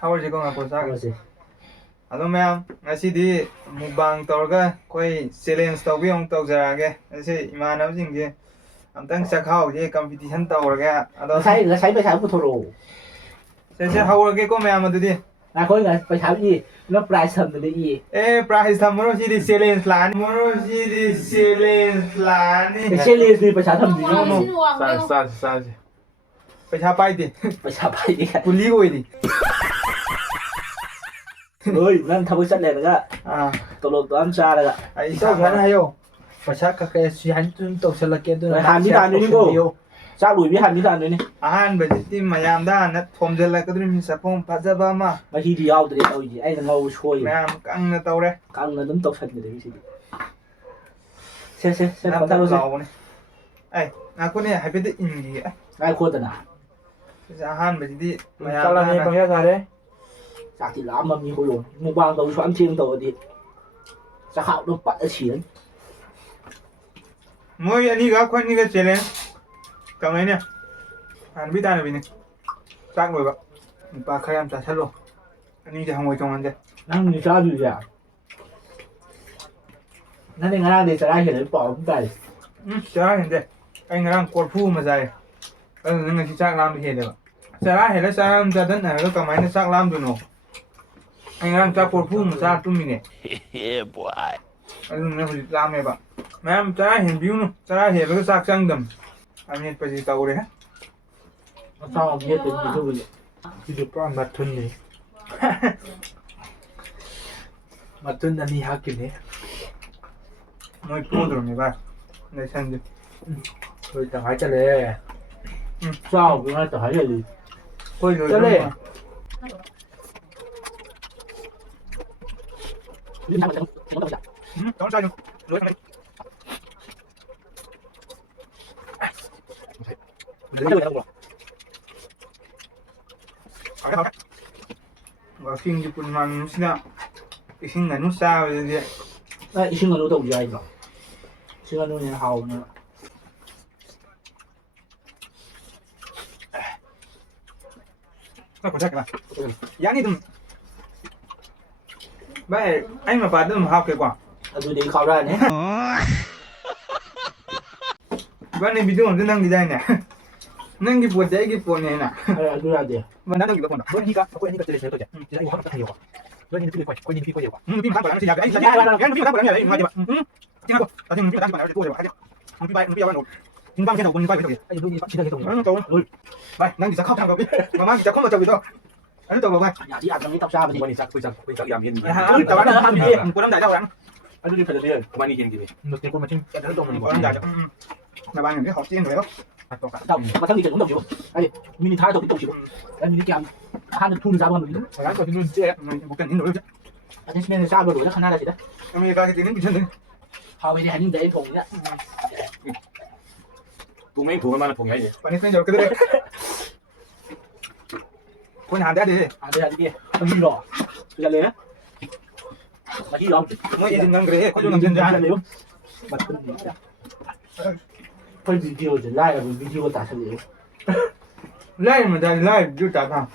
ꯍꯧꯔꯁꯤꯀꯣ ꯉꯥꯏꯈꯣ ꯆꯥꯛ ꯍꯧꯔꯁꯤ ꯑꯗꯣ ꯃꯌꯥꯝ ꯉꯁꯤꯗꯤ ꯃꯨꯛꯕꯥꯡ ꯇꯧꯔꯒ ꯑꯩꯈꯣꯏ ꯆꯦꯂꯦꯟꯖ ꯇꯧꯕꯤ ꯑꯃꯨꯛ ꯇꯧꯖꯔꯛꯑꯒꯦ ꯉꯁꯤ ꯏꯃꯥꯟꯅꯕꯁꯤꯡꯁꯦ ꯑꯝꯇꯪ ꯆꯥꯛꯈꯥꯎꯁꯦ ꯀꯝꯄꯤꯇꯤꯁꯟ ꯇꯧꯔꯒꯦ ꯑꯗꯣ ꯉꯁꯥꯏ ꯄꯩꯁꯥ ꯄꯨꯊꯣꯔꯛꯑꯣ ꯁꯦ ꯍꯧꯔꯒꯦꯀꯣ ꯃꯌꯥꯝ ꯑꯗꯨꯗꯤ ꯑꯩꯈꯣꯏ ꯄꯩꯁꯥꯒꯤ ꯄꯨꯂꯞ ꯄ꯭ꯔꯥꯏꯖ ꯊꯝꯕꯗ ꯏ ꯄ꯭ꯔꯥꯏꯖ ꯊꯝꯃꯔꯣ ꯁꯤꯗꯤ ꯆꯦꯂꯦꯟꯖ ꯂꯥꯛꯑꯅꯤ ꯃꯔꯣ ꯁꯤꯗꯤ ꯆꯦꯂꯦꯟꯖ ꯂꯥꯛꯑꯅꯤ ꯆꯦꯂꯦꯟꯖꯅꯤ ꯄꯩꯁꯥ ꯊꯝꯗꯣꯏꯅꯣ ꯆꯥꯁꯤ ꯄꯩꯁꯥ ꯄꯥꯏꯗꯦ ꯄꯩꯁꯥ ꯄꯥꯏꯗꯦ ꯀꯨꯂꯤ ꯑꯣꯏꯔꯤ ꯍꯣꯏ ꯅꯪ ꯊꯕꯛ ꯆꯠꯂꯦꯔꯒ ꯇꯣꯂꯣꯞꯇꯣ ꯌꯥꯝ ꯆꯥꯔꯒ ꯑꯩ ꯏꯁꯥꯅ ꯍꯥꯏꯌꯣ ꯄꯩꯁꯥ ꯀꯩ ꯍꯥꯏꯅ ꯑꯗꯨꯝ ꯇꯧꯁꯜꯂꯛꯀꯦ ꯑꯗꯨꯅ ꯍꯥꯟꯅꯤ ꯇꯥꯟꯗꯣꯏꯅꯤꯀꯣ ꯆꯥꯛ ꯂꯣꯏꯕꯤ ꯍꯥꯟꯅꯤ ꯇꯥꯟꯗꯣꯏꯅꯤ ꯑꯍꯥꯟꯕꯁꯤꯗꯤ ꯃꯌꯥꯝꯗ ꯍꯥꯟꯅ ꯊꯣꯝꯖꯤꯜꯂꯛꯀꯗꯧꯔꯤꯕꯅꯤ ꯆꯥꯛꯈꯣꯝ ꯐꯖꯕ ꯑꯃ ꯃꯍꯤꯗꯤ ꯌꯥꯎꯗ꯭ꯔꯦ ꯇꯧꯔꯤꯁꯦ ꯑꯩꯅ ꯉꯧꯕ ꯁꯣꯏꯔꯦ ꯃꯌꯥꯝ ꯀꯪꯅ ꯇꯧꯔꯦ ꯀꯪꯅ ꯑꯗꯨꯝ ꯇꯧꯁꯟꯒꯗꯕ ꯁꯤꯗꯤ ꯁꯦ ꯄꯊꯥꯔꯣꯁꯦ ꯂꯥꯎꯕꯅꯦ ꯉꯥꯛꯈꯣꯅꯦ ꯍꯥꯏꯐꯦꯠꯇ ꯏꯟꯈꯤꯒꯦ ꯉꯥꯏꯈꯣꯗꯅ ꯑꯍꯥꯟꯕꯁꯤꯗꯤ ꯆꯠꯂꯅꯤ ꯄꯪꯌꯥ ꯁꯥꯔꯦ ꯆꯥꯛꯇꯤ ꯂꯥꯝꯃꯝꯅꯤ ꯍꯣꯏꯔꯣ ꯃꯨꯛꯕꯥꯡ ꯇꯧꯁꯨ ꯌꯥꯝ ꯊꯦꯡ ꯇꯧꯔꯗꯤ ꯆꯥꯛꯈꯥꯎꯗꯣ ꯄꯠꯂ ꯁꯤꯔꯅꯤ ꯃꯣꯏ ꯑꯅꯤꯒ ꯑꯩꯈꯣꯏ ꯑꯅꯤꯒ ꯆꯦꯂꯦꯟꯖ ꯀꯃꯥꯏꯅ ꯇꯥꯟꯅꯕꯤ ꯇꯥꯟꯅꯕꯤꯅꯤ ꯆꯥꯛ ꯂꯣꯏꯕ ꯅꯨꯄꯥ ꯈꯔ ꯌꯥꯝ ꯆꯥꯁꯤꯜꯂꯣ ꯑꯅꯤꯁꯦ ꯍꯪꯒꯣꯏ ꯇꯣꯡꯍꯟꯁꯦ ꯅꯪꯗꯤ ꯆꯥꯗꯣꯏꯁꯦ ꯅꯪꯗꯤ ꯉꯔꯥꯡꯗꯩ ꯆꯔꯥ ꯍꯦꯜꯂꯕ ꯄꯥꯎ ꯑꯃ ꯇꯥꯔꯤ ꯆꯔꯥ ꯍꯦꯟꯗꯦ ꯑꯩ ꯉꯔꯥꯡ ꯀꯣꯔꯐꯨ ꯑꯃ ꯆꯥꯏ ꯑꯗꯨꯅ ꯉꯁꯤ ꯆꯥꯛ ꯂꯥꯝꯕ ꯍꯦꯜꯂꯦꯕ ꯆꯔꯥ ꯍꯦꯜꯂ ꯆꯔꯥ ꯑꯃ ꯆꯥꯗꯠꯅꯔꯒ ꯀꯃꯥꯏꯅ ꯆꯥꯛ ꯂꯥꯝꯗꯣꯏꯅꯣ ꯑꯩ ꯉꯔꯥꯡ ꯆꯥꯛ ꯀꯣꯔꯐꯨ ꯑꯃ ꯆꯥꯔ ꯇꯨꯝꯃꯤꯅꯦ ꯑꯗꯨꯅ ꯍꯧꯖꯤꯛ ꯂꯥꯝꯃꯦꯕ ꯃꯌꯥꯝ ꯆꯔꯥ ꯍꯦꯟꯕꯤꯌꯨꯅꯨ ꯆꯔꯥ ꯍꯦꯜꯂꯒ ꯆꯥꯛ ꯆꯪꯗꯝ ꯑꯃꯦꯠꯄꯁꯤ ꯇꯧꯔꯦ ꯁꯤꯗꯤ ꯄꯨꯔꯥ ꯃꯊꯨꯟꯅꯤ ꯃꯊꯨꯟ ꯑꯅꯤ ꯍꯥꯞꯈꯤꯕꯅꯤ ꯃꯣꯏ ꯄꯣꯗ꯭ꯔꯣꯃꯤ ꯚꯥꯏ ꯅꯦꯛꯁꯟꯁꯦ ꯍꯣꯏ ꯇꯪꯈꯥꯏ ꯆꯠꯂꯦ ꯆꯥꯎꯕ ꯉꯥꯛꯇ ꯍꯥꯏꯖꯜꯂꯤ ꯍꯣꯏ ꯆꯠꯂꯦ ꯋꯥꯛꯀꯤꯡꯒꯤ ꯄꯨꯟꯃꯥꯟꯁꯤꯗ ꯏꯁꯤꯡ ꯉꯥꯅꯨ ꯆꯥꯕꯁꯤꯗꯤ ꯏꯁꯤꯡ ꯉꯥꯅꯨ ꯇꯧꯁꯦ ꯍꯥꯏꯗ꯭ꯔꯣ ꯏꯁꯤꯡ ꯉꯥꯅꯨꯅ ꯍꯦꯟꯅ ꯍꯥꯎꯕꯅꯦꯕ ꯌꯥꯅꯤ ꯑꯗꯨꯝ ꯚꯥꯏ ꯑꯩ ꯃꯄꯥꯗ ꯑꯗꯨꯝ ꯍꯥꯞꯀꯦꯀꯣ ꯑꯗꯨꯗꯤ ꯑꯩ ꯈꯥꯎꯔꯛꯑꯅꯤ ꯏꯕꯥꯅꯤ ꯚꯤꯗꯤꯑꯣ ꯑꯝꯇ ꯅꯝꯈꯤꯗꯥꯏꯅꯦ ꯅꯪꯒꯤ ꯄꯣꯠꯇꯤ ꯑꯩꯒꯤ ꯄꯣꯠꯅꯦ ꯍꯥꯏꯅ ꯑꯗꯨ ꯌꯥꯗꯦ ꯑꯩꯈꯣꯏ ꯑꯅꯤꯒ ꯆꯠꯂꯦ ꯇꯧꯁꯦ ꯁꯤꯗ ꯑꯩ ꯋꯥꯈꯜ ꯑꯝꯇ ꯍꯩꯌꯦꯀꯣ ꯅꯣꯏ ꯅꯨꯄꯤ ꯀꯣꯏ ꯑꯩꯈꯣꯏ ꯅꯨꯄꯤ ꯀꯣꯏꯌꯦꯀꯣ ꯅꯨꯄꯤ ꯃꯈꯥ ꯄꯥꯔꯥ ꯌꯥꯗꯦ ꯑꯩ ꯅꯨꯄꯤ ꯃꯈꯥ ꯄꯥꯔꯥ ꯌꯥꯗꯦ ꯅꯨꯡꯉꯥꯏꯇꯦꯕ ꯅꯨꯄꯤ ꯃꯈꯥ ꯄꯥꯔꯥ ꯇꯣꯛꯑꯦꯕ ꯍꯥꯏꯗꯤ ꯅꯨꯄꯤ ꯌꯥꯎꯕ ꯅꯨꯄꯥ ꯃꯈꯩ ꯇꯧꯕ ꯅꯨꯄꯥ ꯃꯈꯩ ꯇꯧꯒꯦ ꯑꯩ ꯑꯗꯨꯒꯤ ꯁꯤꯗꯒꯤ ꯇꯧꯅꯤ ꯇꯧ ꯚꯥꯏ ꯅꯪꯒꯤ ꯆꯥꯛꯈꯥꯎ ꯊꯥꯡꯒꯠꯂꯤ ꯃꯃꯥꯡꯒꯤ ꯆꯥꯛꯈꯨꯝ ꯃꯆꯧꯒꯤꯗꯣ ꯑꯗꯨ ꯇꯧꯔꯣ ꯚꯥꯏ ꯌꯥꯗꯤ ꯌꯥꯗ꯭ꯔꯕꯅꯤ ꯇꯞ ꯆꯥꯕꯗꯤ ꯋꯥꯅꯤ ꯆꯥꯛ ꯌꯥꯝ ꯍꯦꯟꯈꯤ ꯄꯣꯔꯝꯗꯥꯏꯗ ꯍꯧꯔꯛꯑꯅꯤ ꯑꯗꯨꯗꯤ ꯐꯖꯗꯦ ꯋꯥꯅꯤ ꯍꯦꯟꯈꯤꯕ ꯇꯦꯡꯀꯣꯠ ꯃꯁꯤꯡ ꯀꯩꯅꯣ ꯇꯧꯕꯅꯤꯀꯣ ꯄꯣꯔꯝꯗꯥꯏꯗ ꯅꯕꯥꯅꯤꯗꯤ ꯍꯣꯁꯇꯦꯜ ꯃꯊꯪꯗꯤ ꯀꯩꯅꯣꯝ ꯇꯧꯁꯤꯕꯣ ꯍꯥꯏꯗꯤ ꯃꯤꯅꯤꯠ ꯊꯥꯔ ꯇꯧꯁꯤꯕꯣ ꯃꯤꯅꯤꯠ ꯀꯌꯥꯝ ꯑꯍꯥꯟꯕ ꯊꯨꯅ ꯆꯥꯕ ꯉꯝꯕꯤꯗꯣ ꯑꯗꯨꯁꯃꯦꯟ ꯆꯥꯕ ꯂꯣꯏꯔ ꯈꯟꯅꯔꯁꯤꯗ ꯑꯃꯦꯔꯤꯀꯥꯒꯤ ꯇ꯭ꯔꯦꯅꯤꯡ ꯄꯤꯁꯟꯗꯣꯏꯅꯤ ꯍꯥꯎꯋꯦꯗꯤ ꯍꯥꯏꯅꯤꯡꯗꯦ ꯑꯩ ꯊꯣꯡꯉꯤꯅ ꯄꯨꯡꯉꯩ ꯊꯣꯡꯉ ꯃꯥꯅ ꯊꯣꯡꯉꯦ ꯍꯥꯏꯁꯦ ꯄꯅꯤꯁꯃꯦꯟ ꯌꯧꯔꯛꯀꯗꯧꯔꯦ ꯑꯩꯈꯣꯏꯅ ꯍꯥꯟꯗ ꯌꯥꯗꯦ ꯌꯥꯗꯦ ꯑꯗꯨꯔꯣ ꯆꯠꯂꯦ ꯃꯍꯤ ꯌꯥꯎꯗꯦ ꯃꯣꯏ ꯏꯟꯖꯤꯟ ꯉꯝꯈ꯭ꯔꯦ ꯑꯩꯈꯣꯏꯁꯨ ꯉꯝꯁꯤꯟꯁꯦ ꯍꯥꯟꯅ ꯑꯩꯈꯣꯏ ꯚꯤꯗꯤꯑꯣꯁꯦ ꯂꯥꯏꯔꯕ ꯚꯤꯗꯤꯑꯣ ꯇꯥꯁꯜꯂꯛꯑꯦ ꯂꯥꯏꯔꯕ ꯚꯤꯗꯤꯑꯣ ꯇꯥ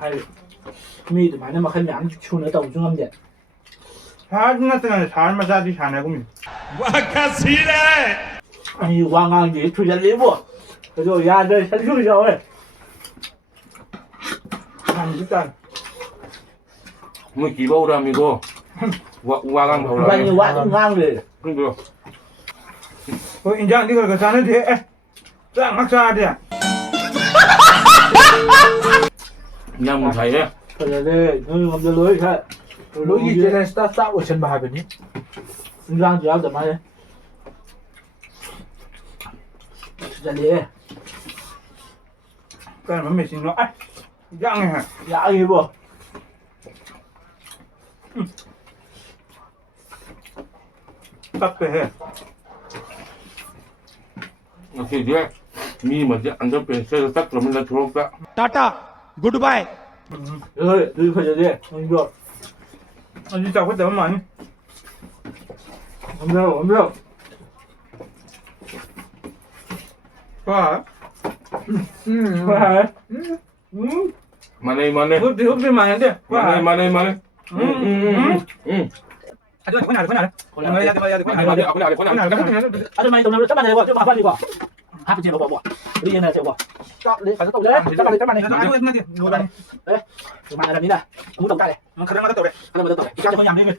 ꯍꯥꯏꯗꯤ ꯃꯤ ꯑꯗꯨꯃꯥꯏꯅ ꯃꯈꯜ ꯃꯌꯥꯝ ꯁꯨꯅ ꯇꯧꯕꯁꯨ ꯉꯝꯗꯦ ꯁꯥꯔꯁꯨ ꯅꯠꯇꯅ ꯁꯥꯔ ꯃꯆꯥꯗꯤ ꯁꯥꯟꯅꯒꯨꯝꯅꯤ ꯑꯩ ꯋꯥ ꯉꯥꯡꯗꯦ ꯊꯨꯖꯜꯂꯦꯕꯣ ꯑꯗꯣ ꯌꯥꯗ꯭ꯔꯦ ꯁꯟꯁꯨ ꯌꯥꯎꯋꯦ ꯃꯣꯏ ꯀꯤꯕ ꯍꯧꯔꯛꯑꯝꯃꯤꯀꯣ ꯋꯥ ꯉꯥꯡꯕ ꯍꯧꯔꯛꯑꯝꯃꯤ ꯋꯥ ꯑꯗꯨꯝ ꯉꯥꯡꯂꯦ ꯍꯣꯏ ꯏꯟꯖꯥꯡꯗꯤ ꯈꯔ ꯆꯥꯟꯅꯗꯦ ꯆꯥꯛ ꯉꯥꯛ ꯆꯥꯔꯗꯤ ꯌꯥꯝ ꯉꯁꯥꯏꯌꯦ ꯐꯖꯗꯦ ꯅꯣꯏ ꯉꯝꯗ ꯂꯣꯏ ꯈꯔ ꯅꯣꯏꯒꯤ ꯆꯦꯂꯦꯟꯖꯇ ꯆꯥꯛ ꯂꯣꯏꯁꯟꯕ ꯍꯥꯏꯕꯅꯤ ꯏꯟꯖꯥꯡꯁꯨ ꯌꯥꯎꯗ ꯃꯥꯜꯂꯦ ꯊꯨꯖꯜꯂꯦ ꯀꯔꯝꯕ ꯃꯦꯆꯤꯟꯅꯣ ꯌꯥꯡꯉꯦ ꯌꯥꯛꯏꯕꯣ ꯇꯞꯄꯦꯍꯦ ꯉꯁꯤꯗꯤ ꯃꯤ ꯑꯃꯗꯤ ꯑꯟꯗꯔ ꯄꯦꯟꯁꯇ ꯆꯠꯇ꯭ꯔꯕꯅꯤꯅ ꯊꯣꯛꯂꯛꯇ टाटा गुड बाय ꯍꯣꯏ ꯑꯗꯨꯗꯤ ꯐꯖꯗꯦ ꯅꯪꯁꯨ ꯑꯗꯨ ꯆꯥꯎꯈꯠꯇꯕ ꯃꯥꯜꯂꯤ ꯉꯝꯖꯔꯣ ꯀꯣ มาเลย ฮึบดิมาเดี๋ยวว่า มาเลย อาจจะคนหนาคนหนาเลย คน คนหนา ละ คนหนาคนหนา เอาไปเลยคน คนห นั้ นาน คนหนา อาจจะไม่ตรงนั้นจะมาเลยว่าจะมาบ้านดีกว่าห้าเป็นเจ็ดบอกนี่ยังไงเจ็บบอกก็เลยขันตกเลยจะมาเลยจะมาเลย นั่นนั่นสิดูไป มาอะไรนี้นะมึงตกได้เลย มันเครื่องมันตกเลย อะไรมันตกเลยการจะพยายามนี่เลย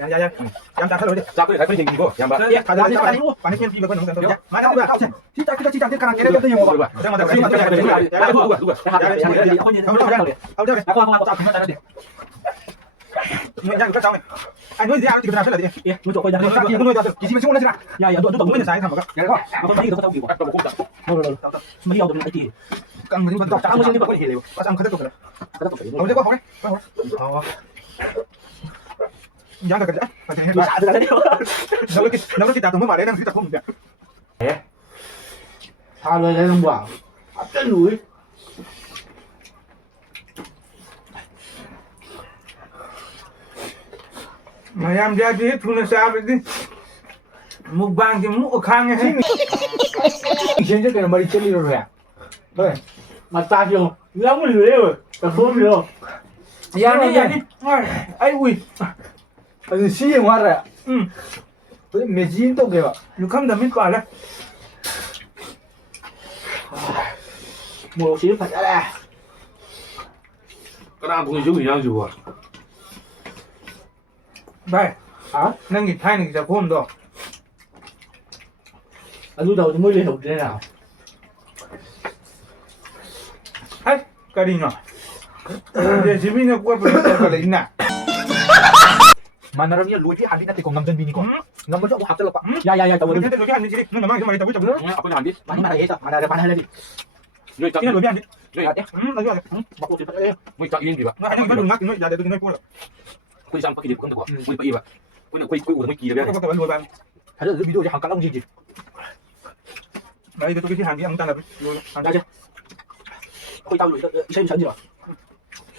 ยังจ่าเขาเลยดิ จับเลยใครไม่จริงก็ยังบ้า เดี๋ยวขาดอะไรขาดอะไรปานนี้เป็นปีเป็นคนหนุ่มกันตัวมาแล้วเข้าเช่นที่จ่าที่กำลังเกลี่ยเรื่องยังบอกเรื่องมาแต่ที่มันจะเป็นอะไรแล้วดู นะครับเดี๋ยวคนยืนเขาเล่าเลย เอาเดี๋ยว แล้วก็มาจับถึงนั่นเดี๋ยว เนี่ยยังก็เจ้าเนี่ยไอ้นู้นที่อะไรที่เป็นอะไรเลยดิ เอ๊ะมึงจบไปยัง กี่คนด้วยกี่สิบชั่วโมงแล้วใช่ไหม อย่าดูตรง ไม่ นี้ จะใช้ทำก็ยังก็ เอาตรงนี้ก็ต้องดีกว่า ตัวคุ้มจับ ไม่เอาตรงนี้ไอ้ที กันเหมือนคนตกจากไม่ใช่ที่บอกเห็นเลยว่าจังเขาจะตกเลย ก็ต้องไป เขาเรียกว่าเขาเนี่ยยังกันจะมาถึงให้ ดูสาดอะไรเดียว เราคิดตามตรงเมื่อวานได้นั่งคิดตามผมเนี่ย ทาเลยได้ลำบากเต้นหนุ่ย พยายามจะที่ทุนทรัพย์ดิมุกบางที่มุกค้างไง Gente que no me dice libro real. มาตาเดียวแล้วมันเหลือเลยแต่ฟุ้งเดียว อย่างนี้ไอ้อุ้ย Pues sí, guarda. Pues me siento que va. อยู่คำแต่ไม่กว่าแล้ว หมูชิ้นผัดอะไร ก็น่าพูดยุ่งยังอยู่อ่ะ ไปนั่งกินไทยนี่จะพุ่มดอก อันนู้นเราจะไม่เลยถูกแน่นอน เฮ้ยก็ดีเนาะเดี๋ยวชีวิตเนี่ยกว่าไปก็เลยน่ะ Mana ramia luar dia hari nanti kau ngambil bini kau. Ngambil tu aku hafal lepas. อย่าตัว เดี๋ นี้ ยวจะรู้ที่อันนี้สินั่นมาที่มาที่มาที่มา เอาไปหันดิ มันมาอะไรจ้ะมาอะไรดิ ด้วยจับ ที่นั่นรู้ที่อันนี้ ด้วย เราอยู่ บอกกูชิ้นผัดอะไร ไม่จับยิงดีป่ะ ว่าอันนี้ไม่รู้นักน้อยอย่าเดี๋ยวน้อยพูดหรอก คุยซ้ำพักดีผมตัวคุยไปอีกป่ะคุยอุ่นไม่กี่เลย ก็แต่ว่ารู้ไป Ada video dia hangkat lang jijik. ไปเดี๋ยวตัวที่หันที่อังตันเลยรู้หัน ได้จ้ะคุยเต้าอยู่ใช่ไม่ใช่จีหรอ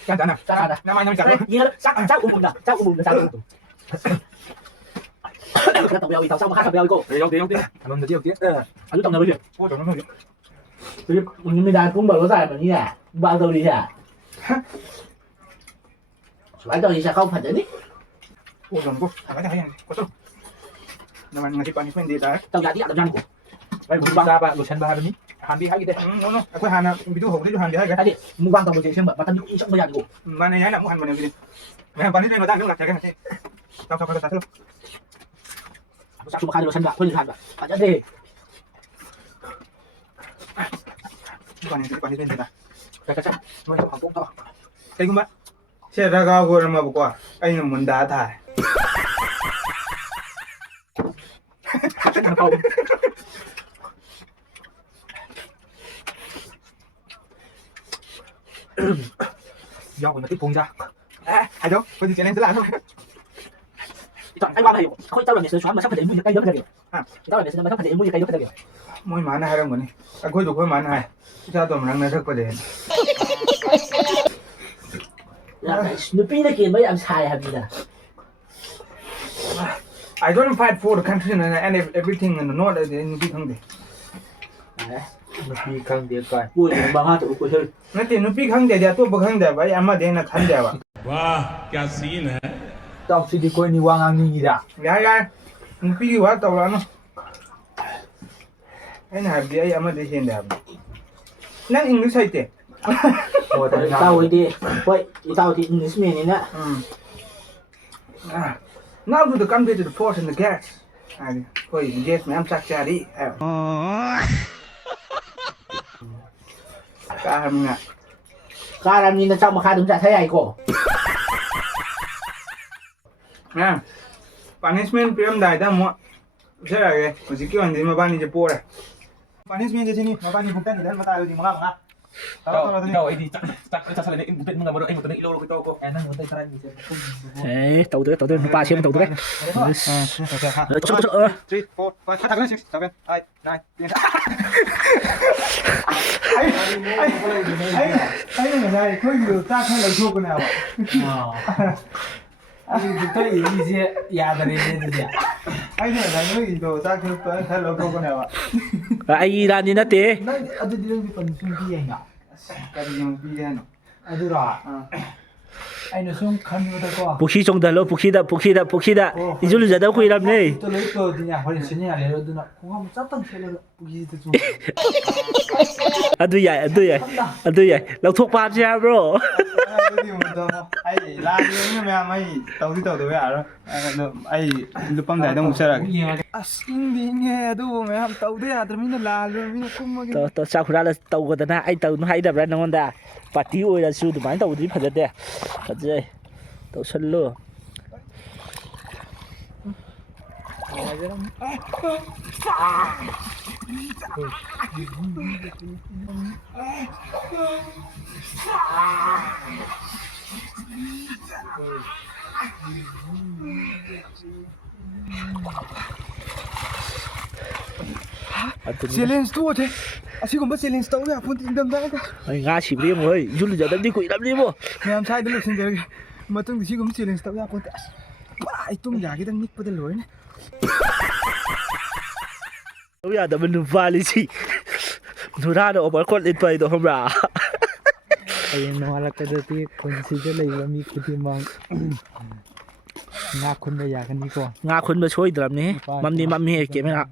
กันจันนะ จ้าจ้า น้ำมันน้ำจัด นี่แล้วจ้าอุ้มนะจ้าอุ้มนะจ้าอุ้มแล้วต้องไปเอาอีกเต้ามาฆ่าไปเอาอีกก็ เดี๋ยว Kalau dia dia. อันนี้ต้องเอาไปเรื่อย โอ้จบแล้วไม่รู้ มันไม่ได้กุ้งแบบรถใส่แบบนี้แหละบางตัวดีอ่ะสมัยตอนนี้จะเข้าผัดนี่ โอ้จบปุ๊บอะไรจะให้ยังก็ต้องน้ำมันงานที่ปานนี้เป็นดีแต่ ต้องการที่อัดยันกู Baik, buka apa? Lu sen bahar ni. Handi hari deh. โน้โน้akuหันนะไปดูผมที่ดูหันเดี๋ยวให้กัน ไอ้ดิมึงวางตรงบนเตียงแบบมันทำยุ่งช่างไม่ยากกู มาในย้ายหนักมุหันมาเนี่ยพี่แม่ปานนี้เป็นมาตั้งเรื่องหลักใจกันที่ชอบกันตัดเถอะ จากชุมคายเราฉันแบบเพื่อนทานแบบอาจจะเด็ก ปานนี้เป็นดีนะ แต่ก็ใช่ไม่ต้องกุ้งต่อ ไอ้กุ้งบ้าเชื่อถ้าเขาคนมาบอกว่าไอ้หนุ่มมันด่าถ่าย ฉันทำเขา ยอกมันติดพุงจ้ะ ไอ้เจ้าคนที่เจริญสละเนาะ ตอนไอ้ว่าอะไรเขาเจ้าแบบนี้ช้อนมาช่างผัดเองมึงยังใกล้เยอะขนาดนี้เจ้าแบบนี้มาช่างผัดเองมึงยังใกล้เยอะขนาดนี้ มวยหมาหน้าให้เราเหมือนนี่ไอ้คุยถูกคุยหมาหน้าชาตัวมันนั่งในทุกประเด็น แล้วหนูปีนเกมไม่ยังชายครับนี่นะ I don't fight for the country and everything in the north in the country มันมีครั้งเดียวกัน กูยังบางห้าตัวกูเชื่อ นั่นที่นุปีข้างเดียวตัวบุข้างเดียวไอ้อามาเดนขันเดียว वाह क्या scene है ต้องสิดีคนนี่วางอันนี้ด่ะ ยายนุปีว่าตัวละเนาะไอ้หน้าเดียวไอ้อามาเดนเดียวนั่งอังกฤษใช่ไหม โอ้แต่ เต้าไอ้ดิเฮ้ยเต้าที่นี่สมัยนี้เนี่ย Now to the country to the force and the gas เฮ้ย gas แม่งสักจารีการมึงอ่ะ การนี้นะเจ้ามาฆ่าถึงจะใช้ใหญ่กว่า นะ punishment เปรียบได้แต่หมดใช่ไหมมันสิเกี่ยวกับที่มาบ้านนี่จะปวดเลย punishment จะที่นี่มาบ้านนี่ผมแต่งแล้วมาตายเลยจริงมั้งอ่ะ Kau ini tak salah ni impet mengambil orang impet ilo kita kau. แอนนั่งบนใต้ทะเลมีเสียง เฮ้ยตัวเดินปลาเชื่อมตัวด้วยตัวเออ 3 4 5 6 7 8 9 ไอ้ยังไงเขาอยู่ตาข้างเราชูกันแล้ว doctor ꯏꯁꯦ ꯌꯥꯗꯔꯦꯅꯦ ꯑꯗꯨꯗꯤ ꯑꯩꯅ ꯉꯁꯥꯏ ꯅꯣꯏꯒꯤꯗꯣ ꯆꯥꯛ ꯊꯤꯜꯂꯛꯄ ꯈꯔ ꯂꯧꯊꯣꯛꯄꯅꯦꯕ ꯑꯩꯒꯤ ꯏꯔꯥꯟꯗꯤ ꯅꯠꯇꯦ ꯅꯪ ꯑꯗꯨꯗꯤ ꯅꯪꯗꯤ ꯄꯟꯁꯨꯝ ꯄꯤꯌꯦꯅ ꯀꯔꯤ ꯌꯦꯡ ꯄꯤꯒꯦ ꯍꯥꯏꯅꯣ ꯑꯗꯨꯔꯣ ꯑꯩꯅ ꯁꯨꯝ ꯈꯟꯕꯗꯀꯣ ꯄꯨꯈ꯭ꯔꯤ ꯆꯣꯡꯊꯜꯂꯣ ꯄꯨꯈ꯭ꯔꯤꯗ ꯏꯁꯨ ꯂꯨꯖꯗꯕ ꯀꯨꯏꯔꯕꯅꯦ ꯂꯣꯏ ꯇꯧꯗꯤꯅꯦ ꯍꯣꯔꯦꯟ ꯁꯤꯅꯤꯡꯉꯥꯏ ꯂꯩꯔꯣ ꯑꯗꯨꯅ ꯈꯣꯡꯒ꯭ꯔꯥꯎ ꯃꯆꯥꯇꯪ ꯁꯦꯠꯂꯒ ꯄꯨꯈ꯭ꯔꯤꯁꯤꯗ ꯆꯣꯡ ꯑꯗꯨ ꯌꯥꯏ ꯂꯧꯊꯣꯛꯄ ꯍꯥꯞꯁꯤ ꯍꯥꯏꯕ꯭ꯔꯣ ꯑꯗꯨꯗꯤ ꯑꯃꯨꯛꯇꯪ ꯑꯩ ꯂꯥꯟꯕꯅꯤꯅ ꯃꯌꯥꯝ ꯑꯩ ꯇꯧꯗꯕ ꯌꯥꯔꯣꯏ ꯑꯗꯣ ꯑꯩ ꯂꯨꯄꯝꯗꯥꯏꯗ ꯑꯃꯨꯛ ꯆꯠꯂꯒꯦ ꯑꯁ ꯏꯪꯗꯤ ꯏꯪꯉꯦ ꯑꯗꯨꯕꯨ ꯃꯌꯥꯝ ꯇꯧꯗ ꯌꯥꯗ꯭ꯔꯕꯅꯤꯅ ꯂꯥꯜꯂꯕꯅꯤꯅ ꯀꯨꯝꯃꯒꯦ ꯆꯥꯛ ꯍꯨꯔꯥꯜꯂ ꯇꯧꯕꯗꯅ ꯑꯩ ꯇꯧꯅꯨ ꯍꯥꯏꯗꯕ꯭ꯔꯥ ꯅꯪꯉꯣꯟꯗ ꯄꯥꯔꯇꯤ ꯑꯣꯏꯔꯁꯨ ꯑꯗꯨꯃꯥꯏꯅ ꯇꯧꯕꯗꯤ ꯐꯖꯗꯦ ꯐꯖꯩ ꯇꯧꯁꯜꯂꯨ ꯆꯦꯂꯦꯟꯖ ꯇꯣꯛꯑꯁꯦ ꯑꯁꯤꯒꯨꯝꯕ ꯆꯦꯂꯦꯟꯖ ꯇꯧꯕ ꯌꯥꯄꯣꯟꯇꯦ ꯏꯪꯊꯝꯊꯥꯗ ꯑꯩ ꯉꯥ ꯁꯤꯕꯗꯤ ꯑꯃꯨꯛ ꯍꯣꯏ ꯏꯁꯨ ꯂꯨꯖꯗꯕꯗꯤ ꯀꯨꯏꯔꯕꯅꯤꯕꯣ ꯃꯌꯥꯝ ꯁ꯭ꯋꯥꯏꯗ ꯂꯣꯏꯁꯤꯟꯖꯔꯒꯦ ꯃꯇꯨꯡꯗ ꯁꯤꯒꯨꯝꯕ ꯆꯦꯂꯦꯟꯖ ꯇꯧꯕ ꯌꯥꯄꯣꯟꯇꯦ ꯑꯁ ꯄꯨꯔꯥ ꯑꯩ ꯇꯨꯝ ꯌꯥꯒꯦꯗꯪ ꯅꯤꯛꯄꯗ ꯂꯣꯏꯔꯅꯤ ꯇꯧ ꯌꯥꯗꯕ ꯅꯨꯄꯥ ꯂꯤꯁꯤ ꯅꯨꯔꯥꯗ ꯑꯣꯚꯔꯀꯣꯠ ꯂꯤꯠꯄ ꯍꯥꯏꯗꯣ ꯈꯪꯕ꯭ꯔꯥ ꯍꯌꯦꯡ ꯅꯣꯡꯉꯥꯜꯂꯛꯄꯗꯗꯤ ꯄꯨꯟꯁꯤꯗ ꯂꯩꯕ ꯃꯤ ꯈꯨꯗꯤꯡꯃꯛ ꯉꯥ ꯈꯨꯟꯕ ꯌꯥꯒꯅꯤꯀꯣ ꯉꯥ ꯈꯨꯟꯕ ꯁꯣꯏꯗ꯭ꯔꯕꯅꯤ ꯃꯝꯗꯤ ꯃꯝꯃꯤ ꯀꯦꯃꯦꯔꯥ